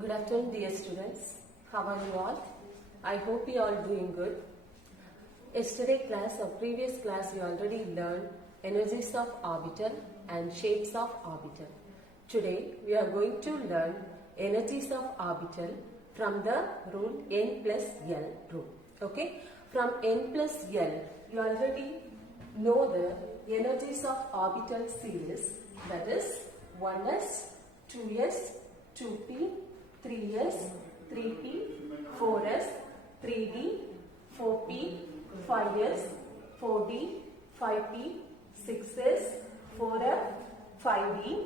Good afternoon, dear students. How are you all? I hope you are doing good. Yesterday class or previous class you already learned energies of orbital and shapes of orbital. Today we are going to learn energies of orbital from the rule n plus L rule. Okay? From n plus L you already know the energies of orbital series, that is 1s, 2s, 2p, 3s, 3p, 4s, 3d, 4p, 5s, 4d, 5p, 6s, 4f, 5d,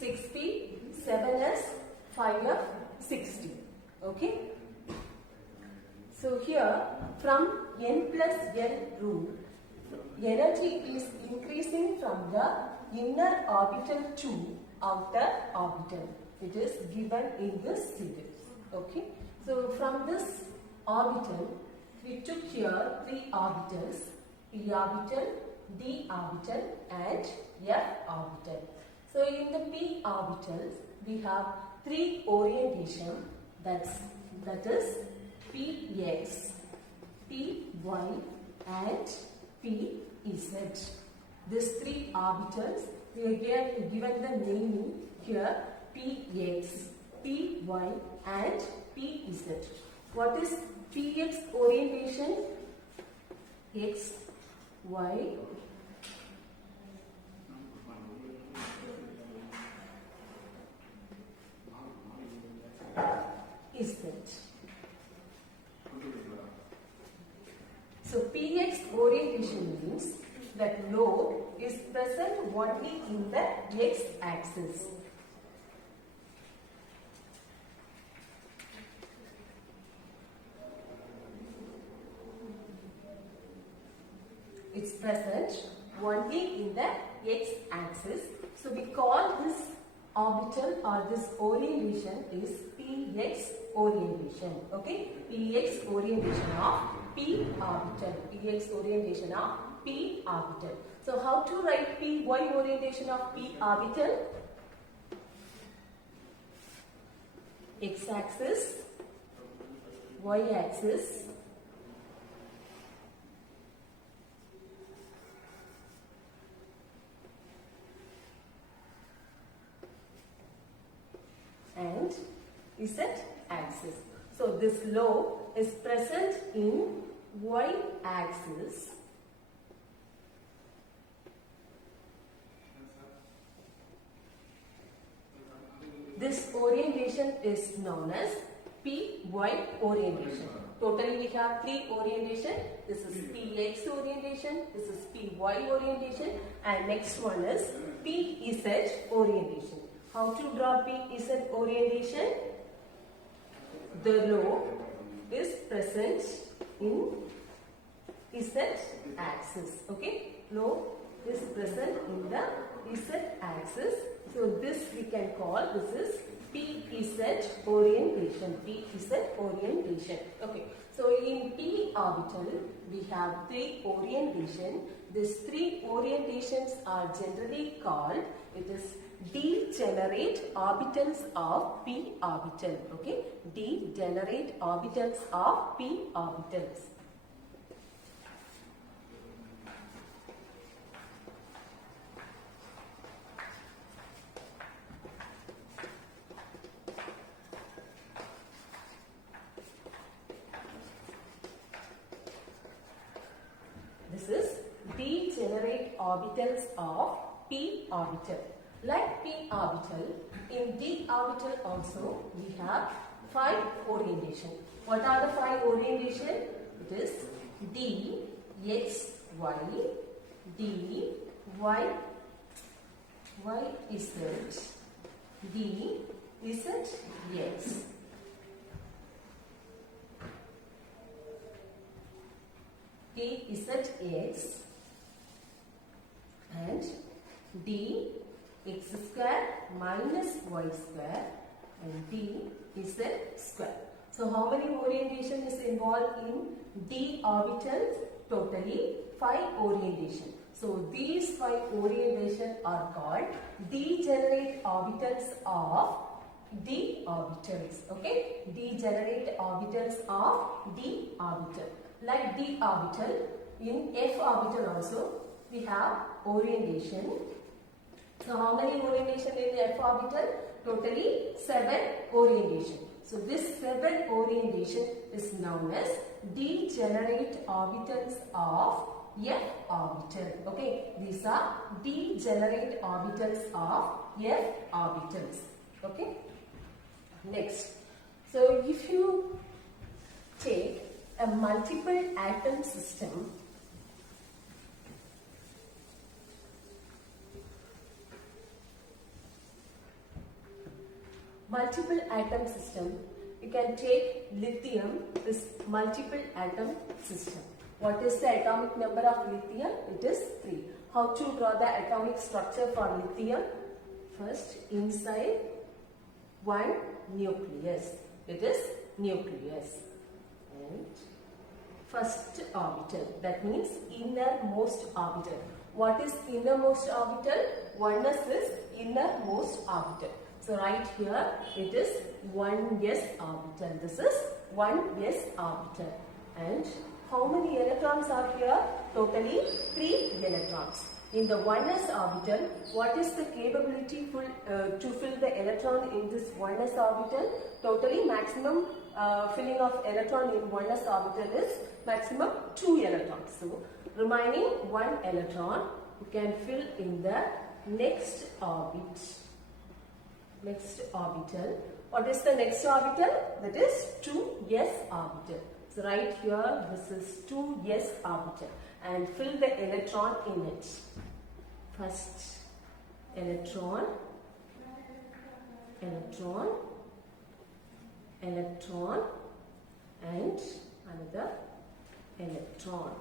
6p, 7s, 5f, 6d. Okay? So here from n plus L rule, energy is increasing from the inner orbital to outer orbital. It is given in this figure. Okay. So from this orbital, we took here three orbitals: p orbital, d orbital, and f orbital. So in the p orbitals, we have three orientation. That is px, py, and pz. These three orbitals, we are given the naming here: px, py, and pz. What is px orientation? X, y, z. So px orientation means that load is present only in the x-axis. It's present only in the x-axis. So we call this orbital or this orientation is px orientation. Okay, px orientation of p orbital. Px orientation of p orbital. So how to write py orientation of p orbital? X-axis, y-axis, and z-axis. So this load is present in y-axis. This orientation is known as py orientation. Totally we have three orientation. This is px orientation, this is py orientation, and next one is pz orientation. How to draw pz orientation? The load is present in z-axis. Okay, load is present in the z-axis. So this we can call, this is pz orientation. Pz orientation. Okay. So in p orbital we have three orientation. These three orientations are generally called, it is degenerate orbitals of p orbital. Okay, degenerate orbitals of p orbitals. This is degenerate orbitals of p orbital. Like p orbital, in d orbital also we have 5 orientation. What are the 5 orientation? It is d, x, y, d, y, z, d, z, x. D z x and d x square minus y square and d z square. So how many orientation is involved in d orbitals? Totally 5 orientation. So these 5 orientation are called degenerate orbitals of d orbitals. Okay, degenerate orbitals of d orbital. Like d orbital, in f orbital also we have orientation. So how many orientation in f orbital? Totally 7 orientation. So this 7 orientation is known as degenerate orbitals of f orbital. Okay, these are degenerate orbitals of f orbitals. Okay. Next, so if you take a multiple atom system, you can take lithium, this multiple atom system. What is the atomic number of lithium? It is 3. How to draw the atomic structure for lithium? First, inside one nucleus. It is nucleus. And first orbital, that means innermost orbital. What is innermost orbital? Oneness is innermost orbital. So right here it is 1s orbital. This is 1s orbital. And how many electrons are here? Totally 3 electrons. In the 1s orbital, what is the capability to fill the electron in this 1s orbital? Totally maximum filling of electron in 1s orbital is maximum 2 electrons. So remaining 1 electron you can fill in the next orbit. Next orbital. What is the next orbital? That is 2s orbital. So right here this is 2s orbital and fill the electron in it. First electron, electron, electron and another electron.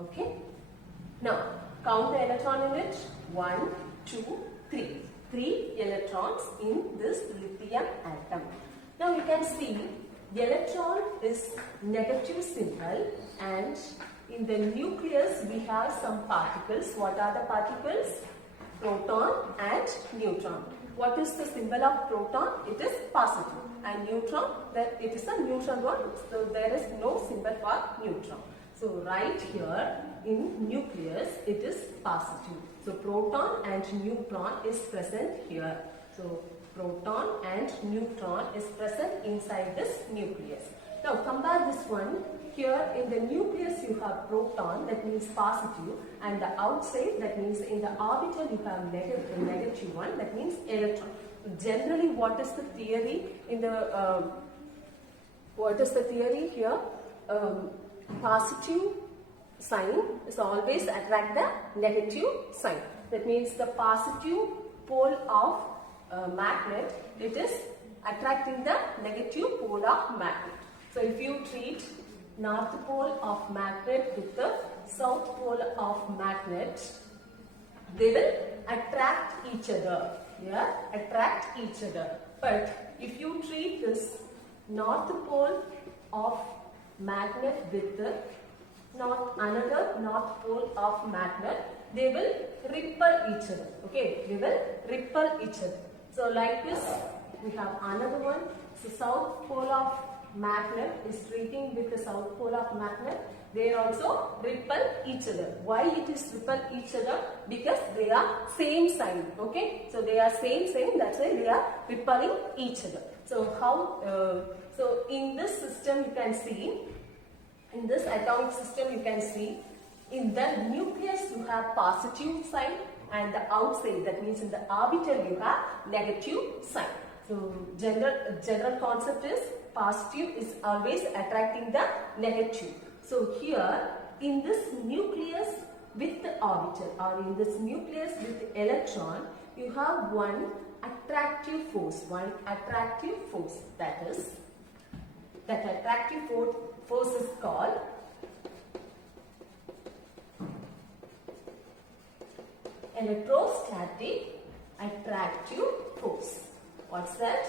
Okay. Now count the electron in it. 1, 2, 3. 3 electrons in this lithium atom. Now you can see the electron is negative symbol and in the nucleus we have some particles. What are the particles? Proton and neutron. What is the symbol of proton? It is positive. And neutron, that it is a neutron one. So there is no symbol for neutron. So right here in nucleus it is positive. So proton and neutron is present here. So proton and neutron is present inside this nucleus. Now compare this one. Here in the nucleus you have proton, that means positive, and the outside, that means in the orbital you have negative one, that means electron. Generally, what is the theory in the here? Positive sign is always attract the negative sign. That means the positive pole of magnet, it is attracting the negative pole of magnet. So if you treat north pole of magnet with the south pole of magnet, they will attract each other. Yeah, attract each other. But if you treat this north pole of magnet with the another north pole of magnet, they will repel each other. Okay, they will repel each other. So like this, we have another one. So south pole of magnet is treating with the south pole of magnet. They also repel each other. Why it is repel each other? Because they are same sign. Okay, so they are same sign. That's why they are repelling each other. So how? So in this system you can see, in this atomic system you can see, in the nucleus you have positive sign and the outside, that means in the orbital you have negative sign. So general concept is positive is always attracting the negative. So here in this nucleus with the orbital, or in this nucleus with the electron, you have one attractive force. That attractive force is called electrostatic attractive force. What's that?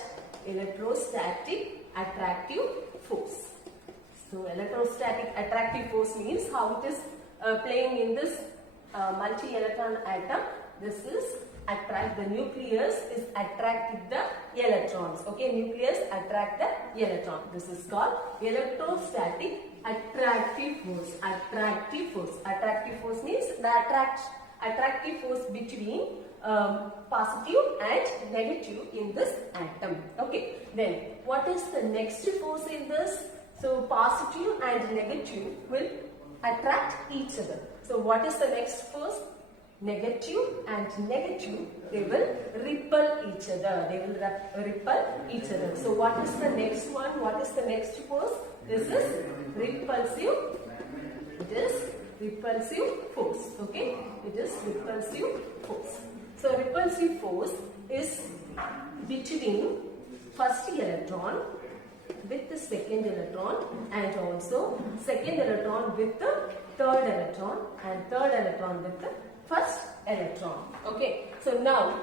Electrostatic attractive force. So electrostatic attractive force means how it is playing in this multi-electron atom. This is the nucleus is attracting the electrons. Okay, nucleus attract the electron. This is called electrostatic attractive force. Attractive force. Attractive force means the attractive force between positive and negative in this atom. Okay, then what is the next force in this? So positive and negative will attract each other. So what is the next force? Negative and negative, they will repel each other. They will repel each other. So what is the next one? What is the next force? This is repulsive. It is repulsive force. Okay, it is repulsive force. So repulsive force is between first electron with the second electron and also second electron with the third electron and third electron with the first electron. Okay, so now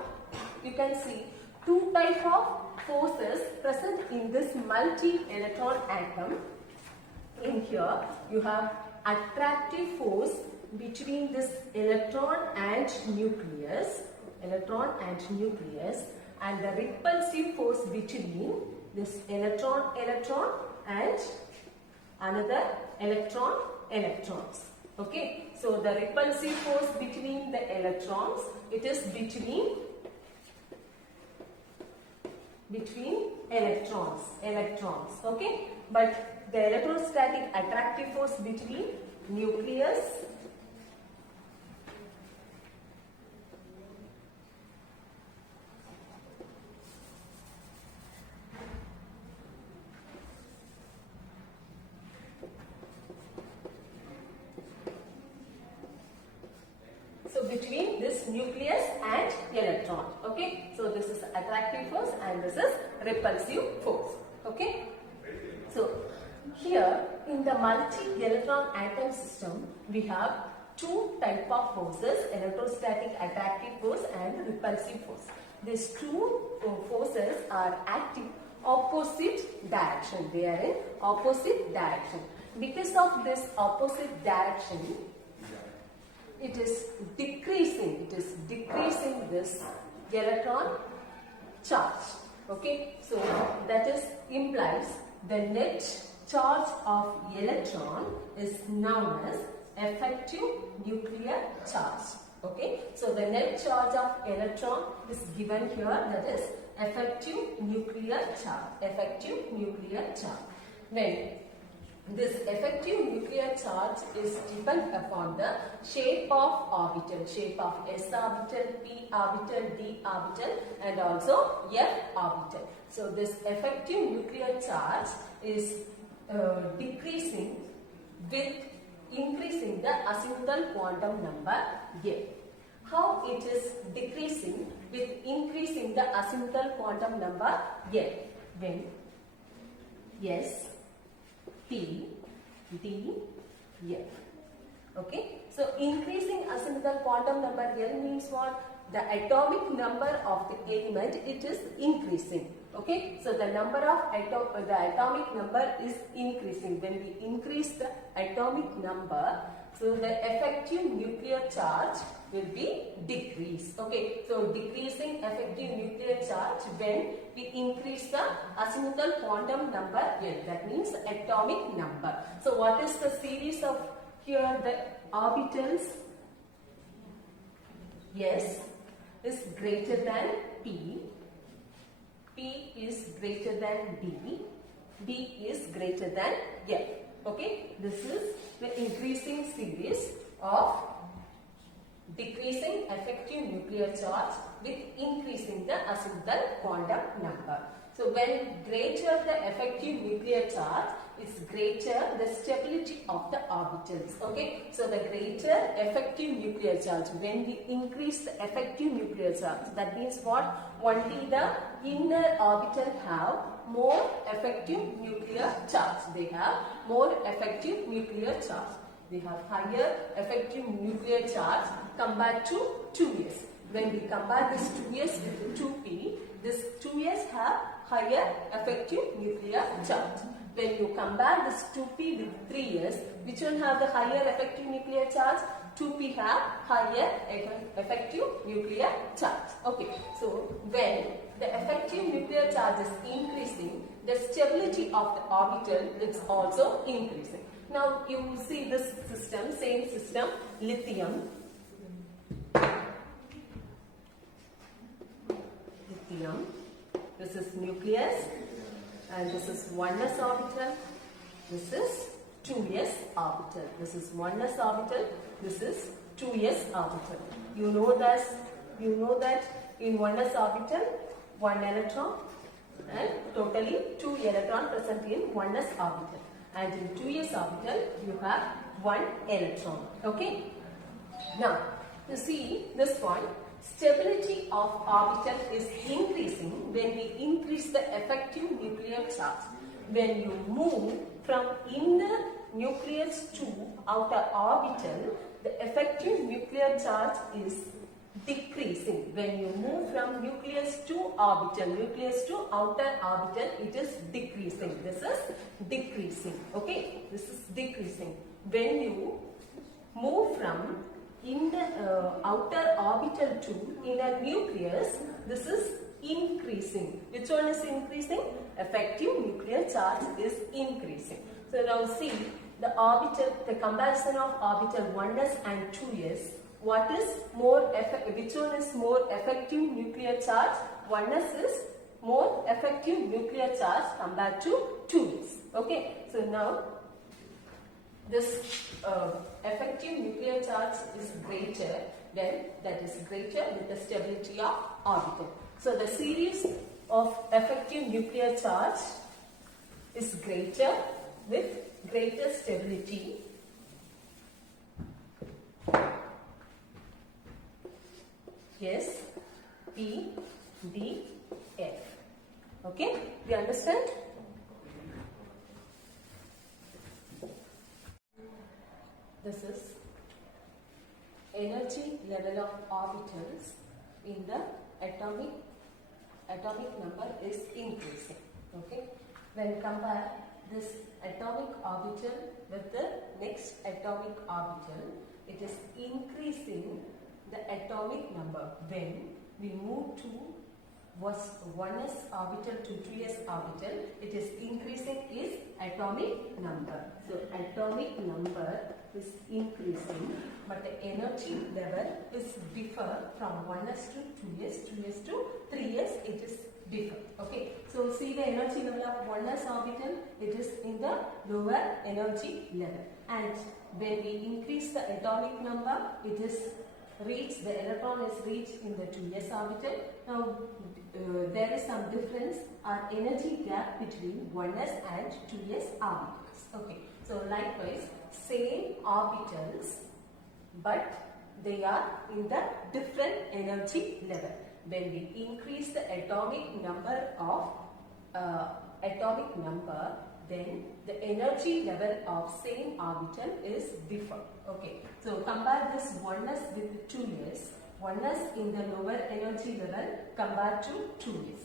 you can see two type of forces present in this multi-electron atom. In here you have attractive force between this electron and nucleus, and the repulsive force between this electron and another electrons. Okay, so the repulsive force between the electrons, it is between electrons. Okay, but the electrostatic attractive force between nucleus between this nucleus and electron. Okay, so this is attractive force and this is repulsive force. Okay, so here in the multi-electron atom system we have two type of forces, electrostatic attractive force and repulsive force. These two forces are acting opposite direction. They are in opposite direction. Because of this opposite direction, it is decreasing this electron charge. Okay, so that is implies the net charge of electron is known as effective nuclear charge. Okay, so the net charge of electron is given here, that is effective nuclear charge. When this effective nuclear charge is depend upon the shape of orbital, shape of s orbital, p orbital, d orbital and also f orbital. So this effective nuclear charge is decreasing with increasing the azimuthal quantum number n. How it is decreasing with increasing the azimuthal quantum number n? When s, p, d, f. Okay, so increasing azimuthal quantum number n means what? The atomic number of the element, it is increasing. Okay, so the number of the atomic number is increasing. When we increase the atomic number, so the effective nuclear charge will be decreased. Okay, so decreasing effective nuclear charge when we increase the azimuthal quantum number n, that means atomic number. So what is the series of here? The orbitals s is greater than p, p is greater than d, d is greater than f. Okay, this is the increasing series of decreasing effective nuclear charge with increasing the azimuthal quantum number. So when greater the effective nuclear charge is greater the stability of the orbitals. Okay, so the greater effective nuclear charge, when we increase the effective nuclear charge, that means what? Only the inner orbital have more effective nuclear charge. They have more effective nuclear charge. They have higher effective nuclear charge compared to 2s. When we compare this 2s with 2p, this 2s have higher effective nuclear charge. When you compare this 2p with 3s, which one have the higher effective nuclear charge? 2p have higher effective nuclear charge. Okay, so when the effective nuclear charge is increasing, the stability of the orbital is also increasing. Now you see this system, same system, lithium. This is nucleus, and this is 1s orbital. This is 2s orbital. This is 1s orbital. This is 2s orbital. You know that in 1s orbital, 1 electron, and totally 2 electrons present in 1s orbital. And in 2s orbital, you have 1 electron. Okay. Now, you see this point. Stability of orbital is increasing when we increase the effective nuclear charge. When you move from inner nucleus to outer orbital, the effective nuclear charge is decreasing. When you move from nucleus to orbital, nucleus to outer orbital, it is decreasing. This is decreasing. Okay, this is decreasing. When you move from in the outer orbital to inner nucleus, this is increasing. Which one is increasing? Effective nuclear charge is increasing. So now see the orbital, the comparison of orbital 1s and 2s. What is more which one is more effective nuclear charge? 1s is more effective nuclear charge compared to 2s. Okay, so now this effective nuclear charge is greater, then that is greater with the stability of orbital. So the series of effective nuclear charge is greater with greater stability. Yes, P, D, F. Okay, we understand? This is energy level of orbitals in the atomic number is increasing. Okay, when compare this atomic orbital with the next atomic orbital, it is increasing the atomic number. When we move to 1s orbital to 2s orbital, it is increasing its atomic number. So atomic number is increasing, but the energy level is differ from 1s to 2s, 2s to 3s, it is differ. Okay, so see the energy level of 1s orbital, it is in the lower energy level, and when we increase the atomic number, it is reached, the electron is reached in the 2s orbital. Now there is some difference or energy gap between 1s and 2s orbitals. Okay, so likewise same orbitals, but they are in the different energy level. When we increase the atomic number, then the energy level of same orbital is different. Okay, so compare this 1s with 2s. 1s in the lower energy level compared to 2s.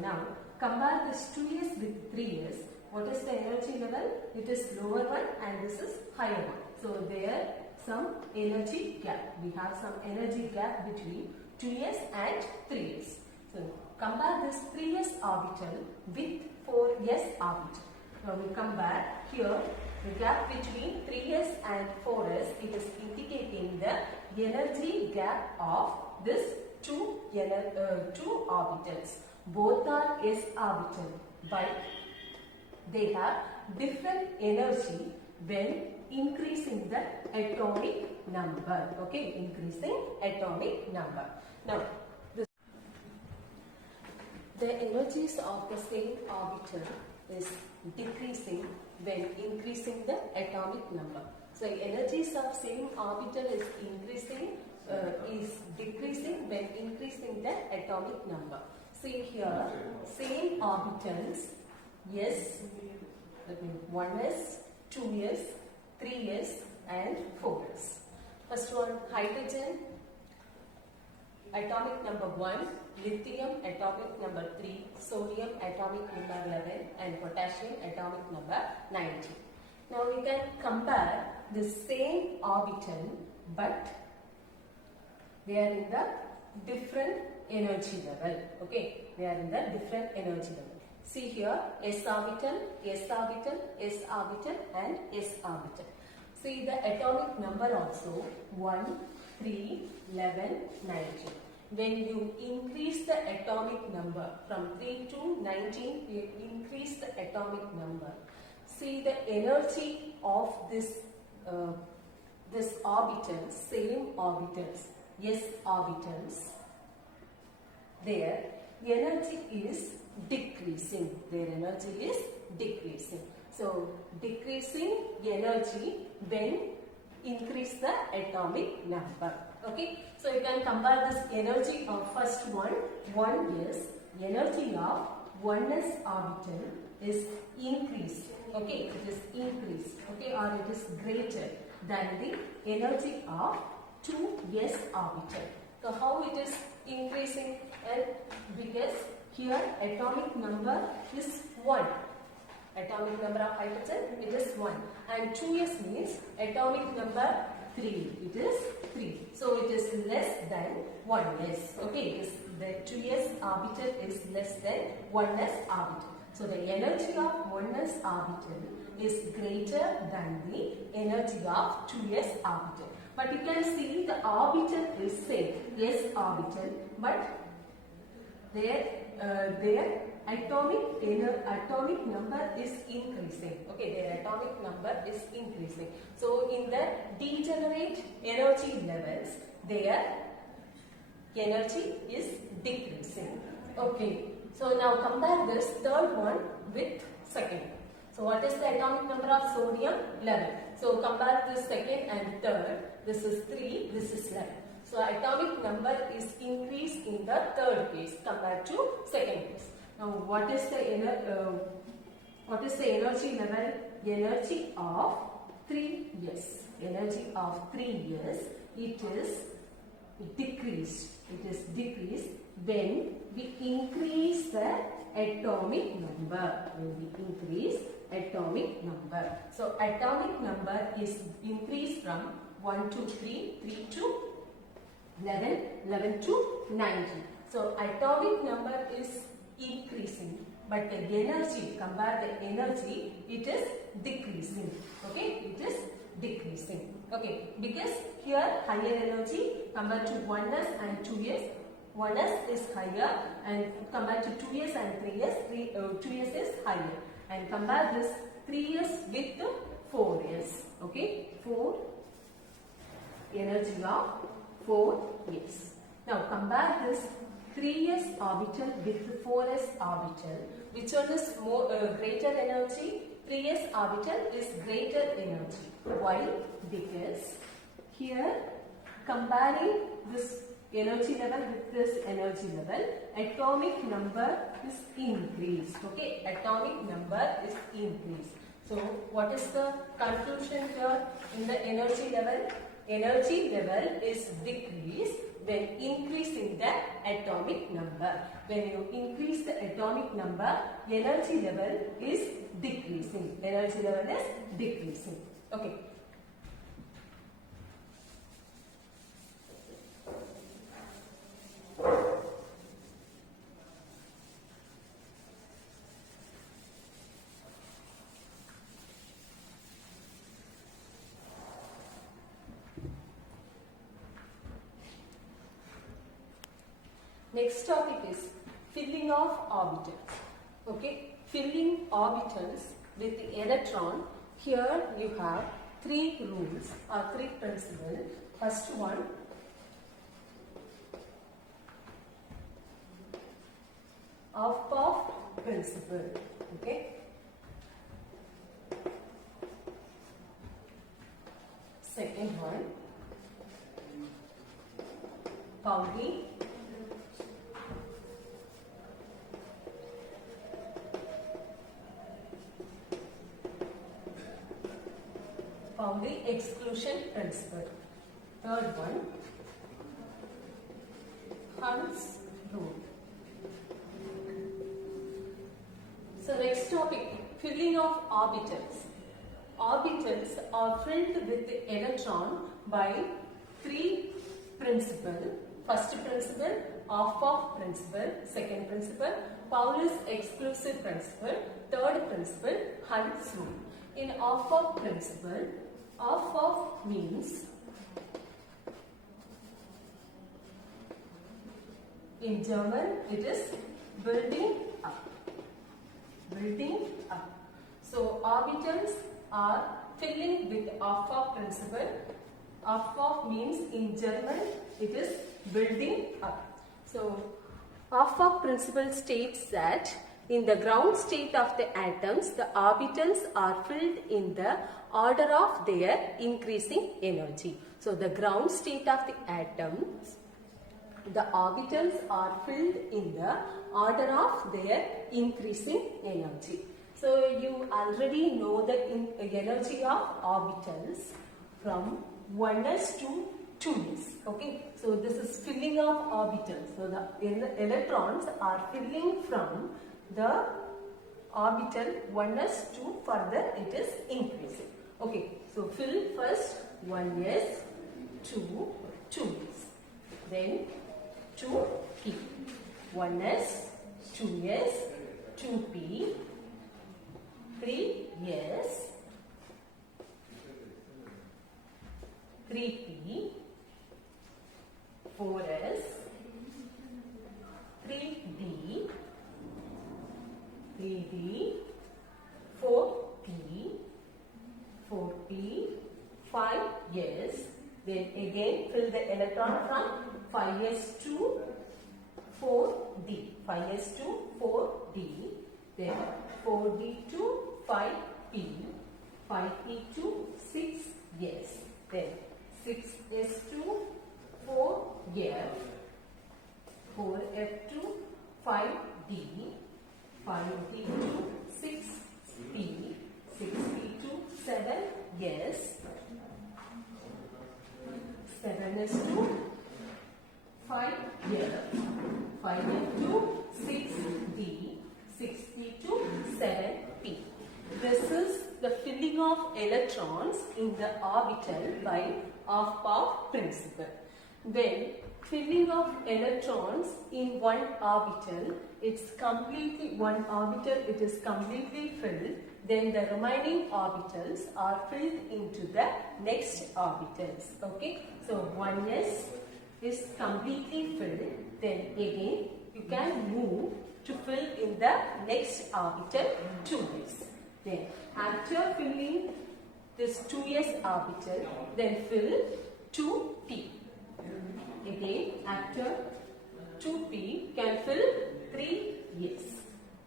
Now compare this 2s with 3s. What is the energy level? It is lower one and this is higher one. So there some energy gap. We have some energy gap between 2s and 3s. So compare this 3s orbital with 4s orbital. Now we compare here the gap between 3s and 4s. It is indicating the energy gap of this two orbitals. Both are s orbital, but they have different energy when increasing the atomic number. Okay, increasing atomic number. Now, the energies of the same orbital is decreasing when increasing the atomic number. So, energies of same orbital is decreasing when increasing the atomic number. See here, same orbitals, yes, that means 1s, 2s, 3s and 4s. First one, hydrogen, atomic number 1, lithium, atomic number 3, sodium, atomic number 11 and potassium, atomic number 19. Now we can compare the same orbital, but they are in the different energy level. Okay, they are in the different energy level. See here, s orbital, s orbital, s orbital, and s orbital. See the atomic number also 1, 3, 11, 19. When you increase the atomic number from 3 to 19, you increase the atomic number. See the energy of this orbitals, same orbitals, s orbitals, their energy is decreasing. Their energy is decreasing. So decreasing energy when increase the atomic number. Okay, so you can compare this energy of first one. One is energy of 1s orbital is increased. Okay, it is increased. Okay, or it is greater than the energy of 2s orbital. So how it is increasing? Because here atomic number is 1. Atomic number of hydrogen, it is 1. And 2s means atomic number 3. It is 3. So it is less than 1s. Okay, it is the 2s orbital is less than 1s orbital. So the energy of 1s orbital is greater than the energy of 2s orbital. But you can see the orbital is same, s orbital, but their atomic number is increasing. Okay, their atomic number is increasing. So in the degenerate energy levels, their energy is decreasing. Okay, so now compare this third one with second. So what is the atomic number of sodium? 11. So compare this second and third. This is 3, this is 11. So atomic number is increased in the third case compared to second case. Now what is the energy level? Energy of 3s. Energy of 3s. It is decreased. It is decreased when we increase the atomic number. When we increase atomic number. So atomic number is increased from 1 to 3, 3 to 11, 11 to 19. So atomic number is increasing, but the energy, compare the energy, it is decreasing. Okay, it is decreasing. Okay, because here higher energy compared to 1s and 2s. 1s is higher, and compared to 2s and 3s, 2s is higher. And compare this 3s with 4s. Okay, 4 energy of 4s. Now compare this 3s orbital with 4s orbital. Which one is more greater energy? 3s orbital is greater energy. Why? Because here comparing this energy level with this energy level, atomic number is increased. Okay, atomic number is increased. So what is the conclusion here in the energy level? Energy level is decreased when increasing the atomic number. When you increase the atomic number, energy level is decreasing. Energy level is decreasing. Okay. Next topic is filling of orbitals. Okay, filling orbitals with the electron. Here you have 3 rules or 3 principles. First one, Aufbau principle. Okay. Second one, Pauli. Pauli exclusion principle. Third one, Hund's rule. So next topic, filling of orbitals. Orbitals are filled with the electron by 3 principles. First principle, Off-off principle, second principle, Pauli's exclusive principle, third principle, Hund's rule. In off-off principle, off-off means in German it is building up. Building up. So orbitals are filling with off-off principle. Off-off means in German it is building up. So off-off principle states that in the ground state of the atoms, the orbitals are filled in the order of their increasing energy. So the ground state of the atoms, the orbitals are filled in the order of their increasing energy. So you already know the energy of orbitals from 1s to 2s. Okay, so this is filling of orbitals. So the electrons are filling from the orbital 1s to further it is increasing. Okay, so fill first 1s, 2, 2s, then 2p, 1s, 2s, 2p, 3s, 3p, 4s, 3d, 3d, 4p, 4p, 5s, then again fill the electron from 5s to 4d, 5s to 4d, then 4d to 5p, 5p to 6s, then 6s to 4f, 4f to 5d, 5d to 6p, 6p to 7s, 7s to 5f, 5f to 6d, 6p to 7p. This is the filling of electrons in the orbital by off-off principle. When filling of electrons in one orbital, it's completely it is completely filled, then the remaining orbitals are filled into the next orbitals. Okay, so 1s is completely filled, then again you can move to fill in the next orbital 2s. Then after filling this 2s orbital, then fill 2p. Again after 2p can fill 3s.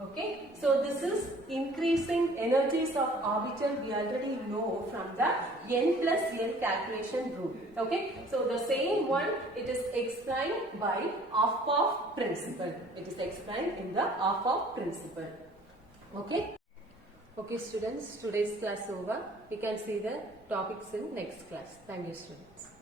Okay, so this is increasing energies of orbital we already know from the n plus l calculation rule. Okay, so the same one it is explained by off-off principle. It is explained in the off-off principle. Okay. Okay students, today's class over. We can see the topics in next class. Thank you students.